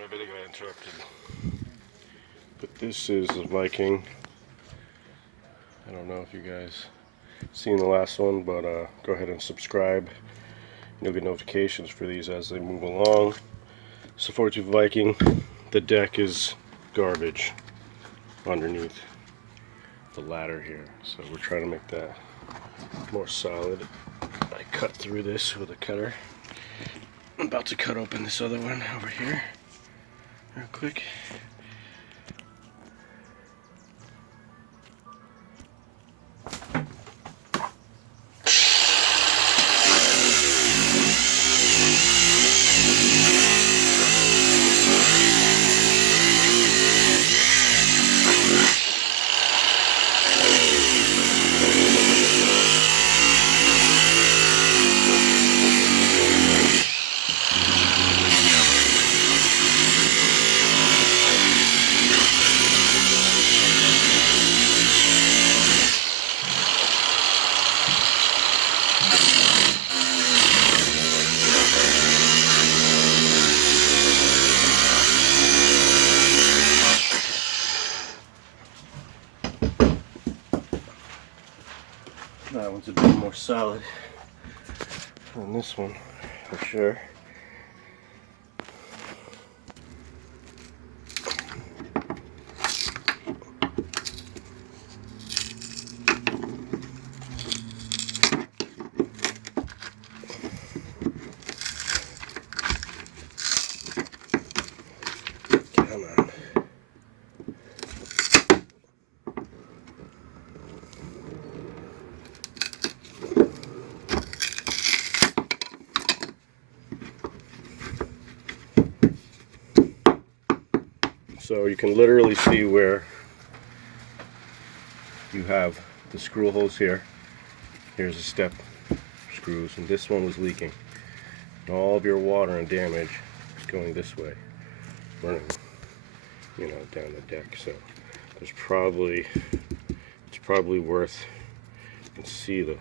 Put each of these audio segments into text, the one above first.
my video got interrupted. But this is a Viking. I don't know if you guys seen the last one, but go ahead and subscribe. You'll get notifications for these as they move along. So 42 Viking, the deck is garbage underneath the ladder here. So we're trying to make that more solid. I cut through this with a cutter. I'm about to cut open this other one over here real quick. That one's a bit more solid than this one, for sure. Come on. So you can literally see where you have the screw holes here. Here's the step screws, and this one was leaking. And all of your water and damage is going this way, running, down the deck. So it's probably worth. You can see there's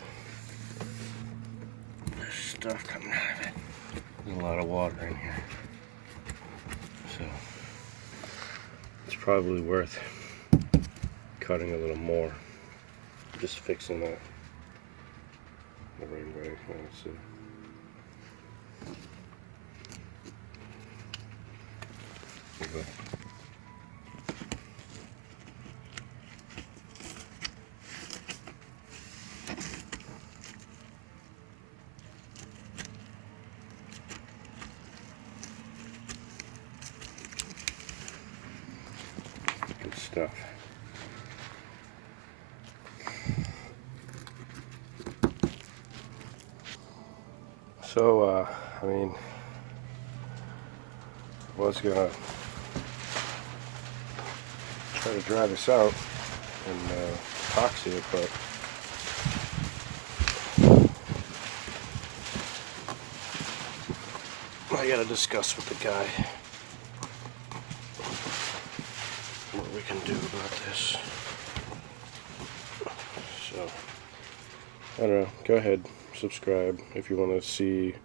stuff coming out of it. There's a lot of water in here. So it's probably worth cutting a little more, just fixing that the right way. Let's see. Okay. Good stuff. So, I mean, I was gonna try to dry this out and epoxy it, but I gotta discuss with the guy what we can do about this. So, I don't know, go ahead, subscribe if you want to see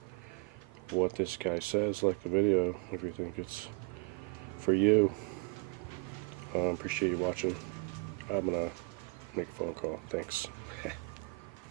what this guy says, like the video if you think it's for you. Appreciate you watching. I'm gonna make a phone call. Thanks.